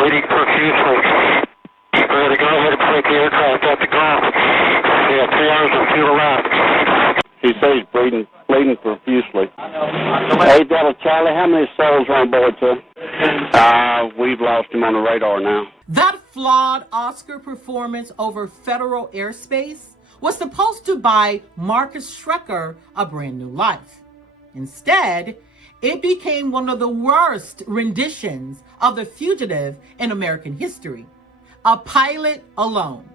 waiting profusely. We're going to go ahead and point the aircraft at the Gulf. We have 3 hours of fuel left. He says he's bleeding profusely. Hey, Delta Charlie, how many souls are on board, sir? We've lost him on the radar now. That flawed Oscar performance over federal airspace was supposed to buy Marcus Schrenker a brand new life. Instead, it became one of the worst renditions of The Fugitive in American history. A pilot alone,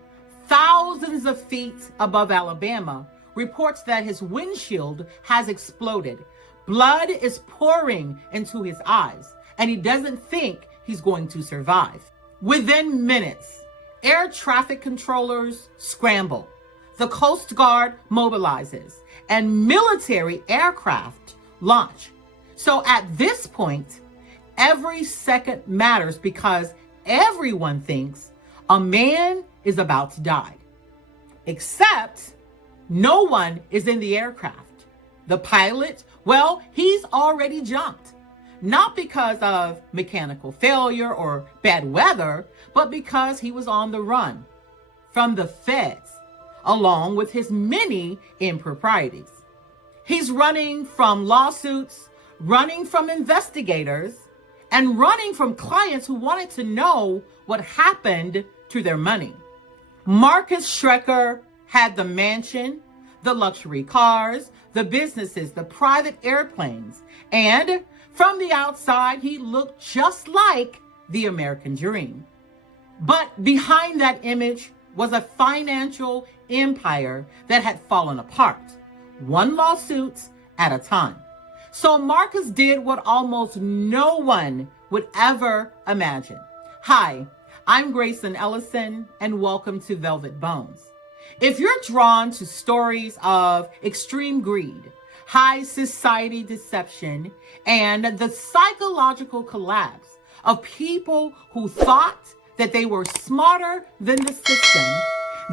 thousands of feet above Alabama, reports that his windshield has exploded. Blood is pouring into his eyes, and he doesn't think he's going to survive. Within minutes, air traffic controllers scramble. The Coast Guard mobilizes, and military aircraft launch. So at this point, every second matters because everyone thinks a man is about to die. Except no one is in the aircraft. The pilot, well, he's already jumped. Not because of mechanical failure or bad weather, but because he was on the run from the feds, along with his many improprieties. He's running from lawsuits, running from investigators, and running from clients who wanted to know what happened to their money. Marcus Schrenker had the mansion, the luxury cars, the businesses, the private airplanes, and from the outside, he looked just like the American dream. But behind that image was a financial empire that had fallen apart, one lawsuit at a time. So Marcus did what almost no one would ever imagine. Hi, I'm Graceson Ellison, and welcome to Velvet Bones. If you're drawn to stories of extreme greed, high society deception, and the psychological collapse of people who thought that they were smarter than the system,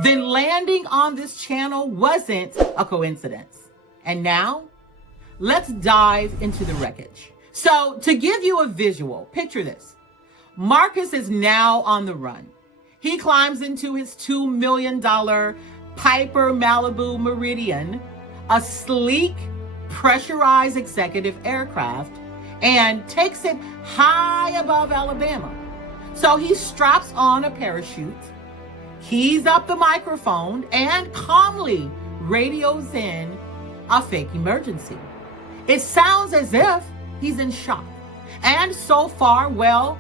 then landing on this channel wasn't a coincidence. And now, let's dive into the wreckage. So to give you a visual, picture this. Marcus is now on the run. He climbs into his $2 million Piper Malibu Meridian, a sleek, pressurized executive aircraft, and takes it high above Alabama. So he straps on a parachute, keys up the microphone, and calmly radios in a fake emergency. It sounds as if he's in shock. And so far, well,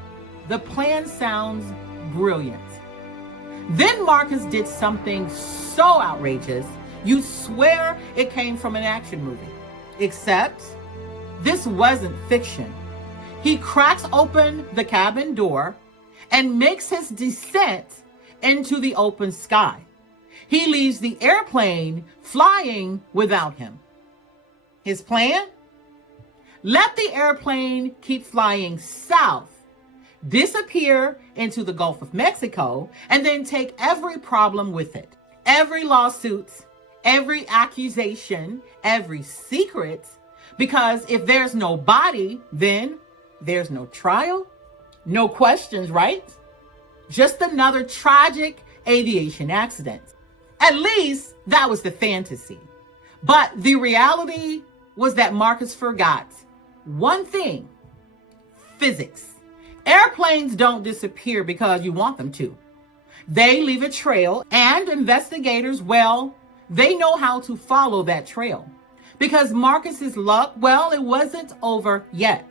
the plan sounds brilliant. Then Marcus did something so outrageous, you swear it came from an action movie. Except this wasn't fiction. He cracks open the cabin door and makes his descent into the open sky. He leaves the airplane flying without him. His plan? Let the airplane keep flying south, disappear into the Gulf of Mexico, and then take every problem with it. Every lawsuit, every accusation, every secret, because if there's no body, then there's no trial, no questions, right? Just another tragic aviation accident. At least that was the fantasy. But the reality was that Marcus forgot one thing: physics. Airplanes don't disappear because you want them to. They leave a trail, and investigators, well, they know how to follow that trail. Because Marcus's luck, well, it wasn't over yet.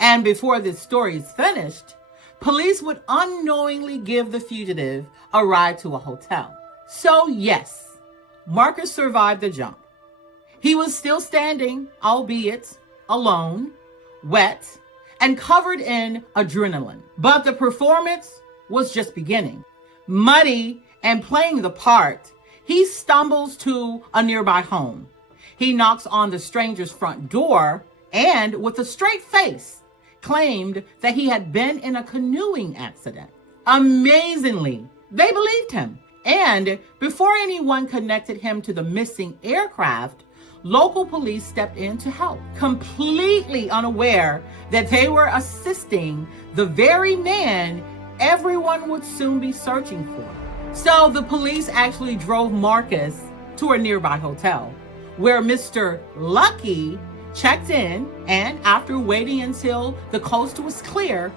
And before this story is finished, police would unknowingly give the fugitive a ride to a hotel. So yes, Marcus survived the jump. He was still standing, albeit alone, wet, and covered in adrenaline. But the performance was just beginning. Muddy and playing the part, he stumbles to a nearby home. He knocks on the stranger's front door and, with a straight face, claimed that he had been in a canoeing accident. Amazingly, they believed him. And before anyone connected him to the missing aircraft, local police stepped in to help, completely unaware that they were assisting the very man everyone would soon be searching for. So the police actually drove Marcus to a nearby hotel where Mr. Lucky checked in, and after waiting until the coast was clear,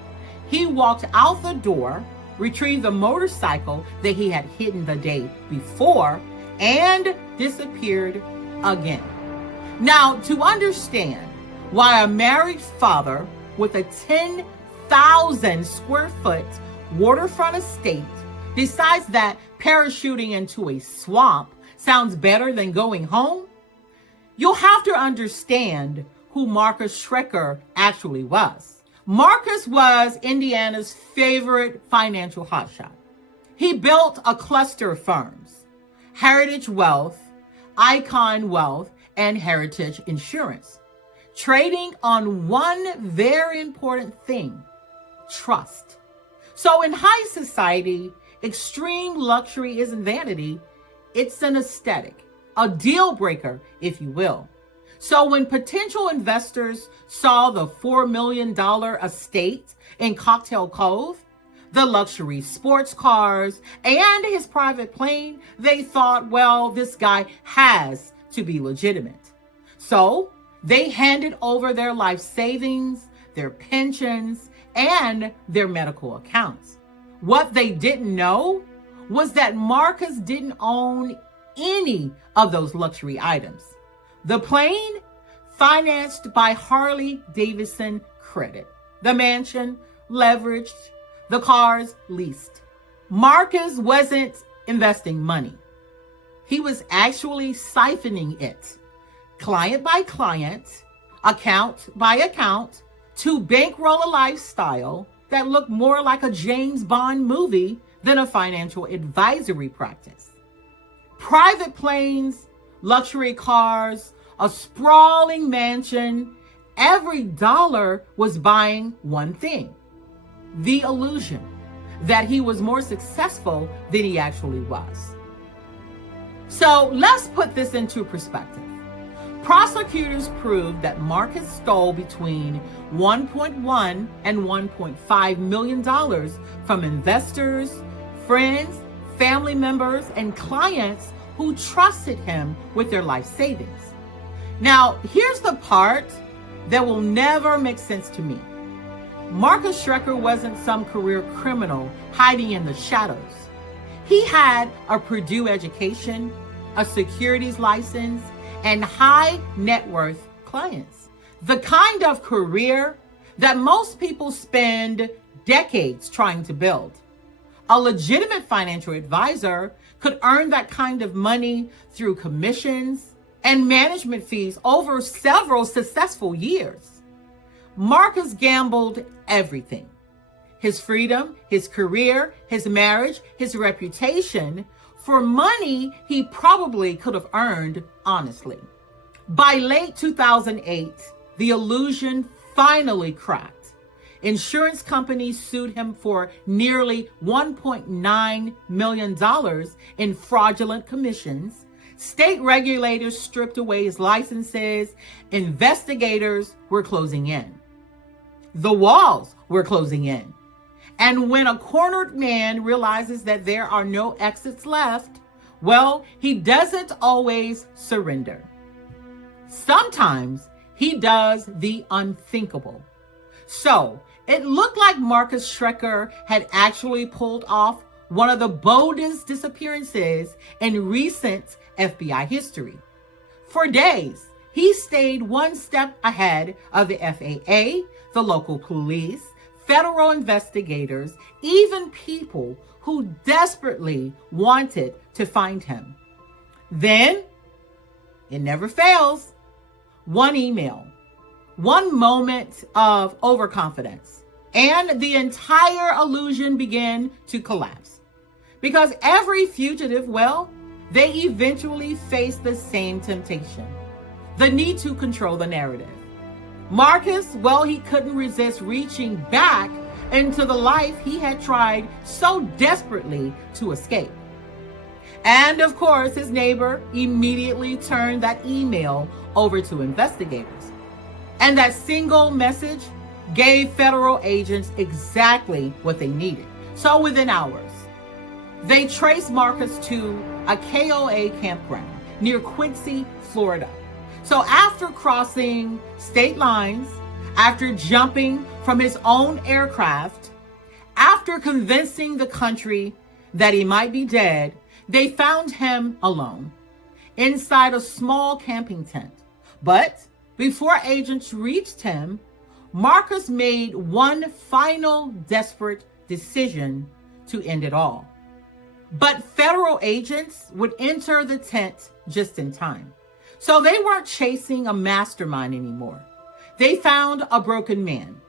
he walked out the door, retrieved the motorcycle that he had hidden the day before, and disappeared again. Now, to understand why a married father with a 10,000 square foot waterfront estate decides that parachuting into a swamp sounds better than going home, you'll have to understand who Marcus Schrenker actually was. Marcus was Indiana's favorite financial hotshot. He built a cluster of firms: Heritage Wealth, Icon Wealth, and Heritage Insurance, trading on one very important thing: trust. So in high society, extreme luxury isn't vanity, it's an aesthetic, a deal breaker, if you will. So when potential investors saw the $4 million estate in Cocktail Cove, the luxury sports cars, and his private plane, they thought, well, this guy has to be legitimate. So they handed over their life savings, their pensions, and their medical accounts. What they didn't know was that Marcus didn't own any of those luxury items. The plane, financed by Harley-Davidson credit. The mansion, leveraged. The cars, leased. Marcus wasn't investing money. He was actually siphoning it, client by client, account by account, to bankroll a lifestyle that looked more like a James Bond movie than a financial advisory practice. Private planes, luxury cars, a sprawling mansion, every dollar was buying one thing: the illusion that he was more successful than he actually was. So let's put this into perspective. Prosecutors proved that Marcus stole between $1.1 and $1.5 million from investors, friends, family members, and clients who trusted him with their life savings. Now, here's the part that will never make sense to me. Marcus Schrenker wasn't some career criminal hiding in the shadows. He had a Purdue education, a securities license, and high net worth clients. The kind of career that most people spend decades trying to build. A legitimate financial advisor could earn that kind of money through commissions and management fees over several successful years. Marcus gambled everything: his freedom, his career, his marriage, his reputation, for money he probably could have earned honestly. By late 2008, the illusion finally cracked. Insurance companies sued him for nearly $1.9 million in fraudulent commissions. State regulators stripped away his licenses. Investigators were closing in. The walls were closing in. And when a cornered man realizes that there are no exits left, well, he doesn't always surrender. Sometimes he does the unthinkable. So it looked like Marcus Schrenker had actually pulled off one of the boldest disappearances in recent FBI history. For days, he stayed one step ahead of the FAA, the local police, federal investigators, even people who desperately wanted to find him. Then, it never fails, one email, one moment of overconfidence, and the entire illusion began to collapse. Because every fugitive, well, they eventually face the same temptation: the need to control the narrative. Marcus, well, he couldn't resist reaching back into the life he had tried so desperately to escape. And of course, his neighbor immediately turned that email over to investigators. And that single message gave federal agents exactly what they needed: So within hours, they traced Marcus to a KOA campground near Quincy, Florida. So after crossing state lines, after jumping from his own aircraft, after convincing the country that he might be dead, they found him alone inside a small camping tent. But before agents reached him, Marcus made one final desperate decision to end it all. But federal agents would enter the tent just in time. So they weren't chasing a mastermind anymore. They found a broken man,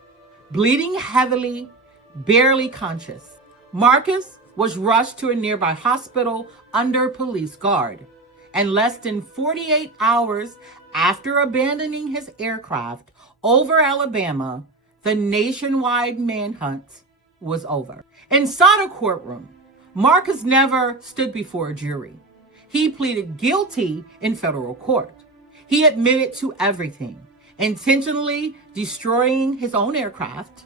bleeding heavily, barely conscious. Marcus was rushed to a nearby hospital under police guard. And less than 48 hours after abandoning his aircraft over Alabama, the nationwide manhunt was over. Inside a courtroom, Marcus never stood before a jury. He pleaded guilty in federal court. He admitted to everything, intentionally destroying his own aircraft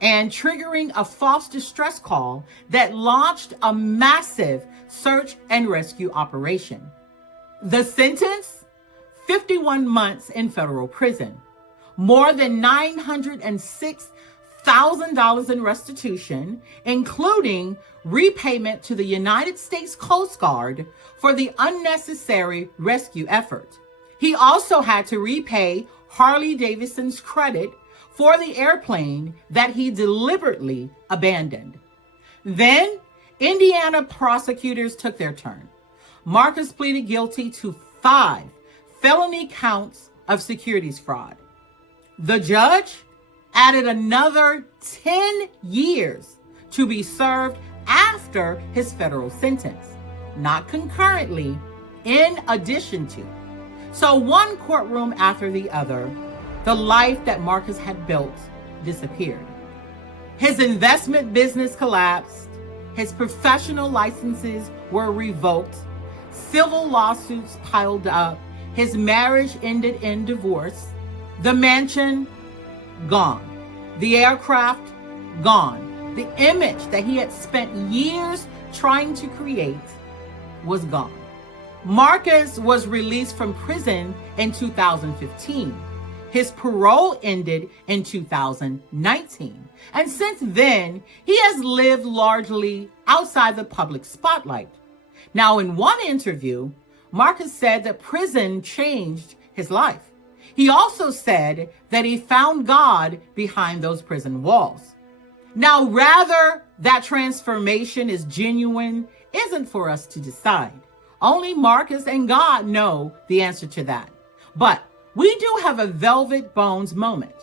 and triggering a false distress call that launched a massive search and rescue operation. The sentence? 51 months in federal prison, more than $906,000 in restitution, including repayment to the United States Coast Guard for the unnecessary rescue effort. He also had to repay Harley-Davidson's credit for the airplane that he deliberately abandoned. Then, Indiana prosecutors took their turn. Marcus pleaded guilty to 5 felony counts of securities fraud. The judge added another 10 years to be served after his federal sentence, not concurrently, in addition to. So one courtroom after the other, the life that Marcus had built disappeared. His investment business collapsed. His professional licenses were revoked. Civil lawsuits piled up. His marriage ended in divorce. The mansion, gone. The aircraft, gone. The image that he had spent years trying to create was gone. Marcus was released from prison in 2015. His parole ended in 2019. And since then, he has lived largely outside the public spotlight. Now, in one interview, Marcus said that prison changed his life. He also said that he found God behind those prison walls. Now, whether that transformation is genuine isn't for us to decide. Only Marcus and God know the answer to that. But we do have a velvet bones moment.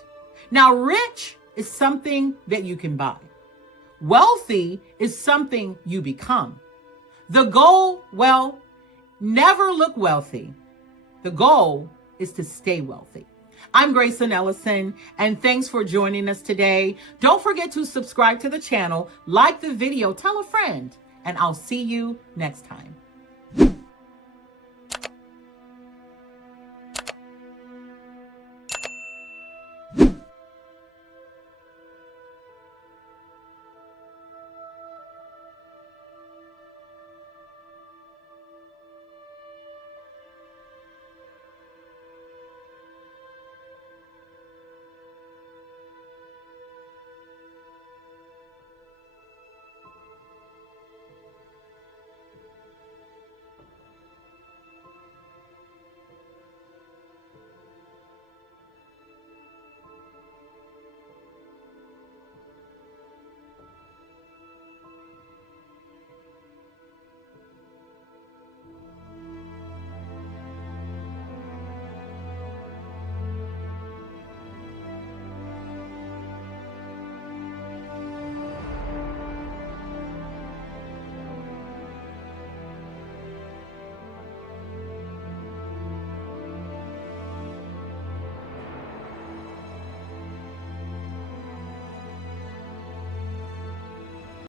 Now, rich is something that you can buy. Wealthy is something you become. The goal, well, never look wealthy. The goal is to stay wealthy. I'm Graceson Ellison, and thanks for joining us today. Don't forget to subscribe to the channel, like the video, tell a friend, and I'll see you next time.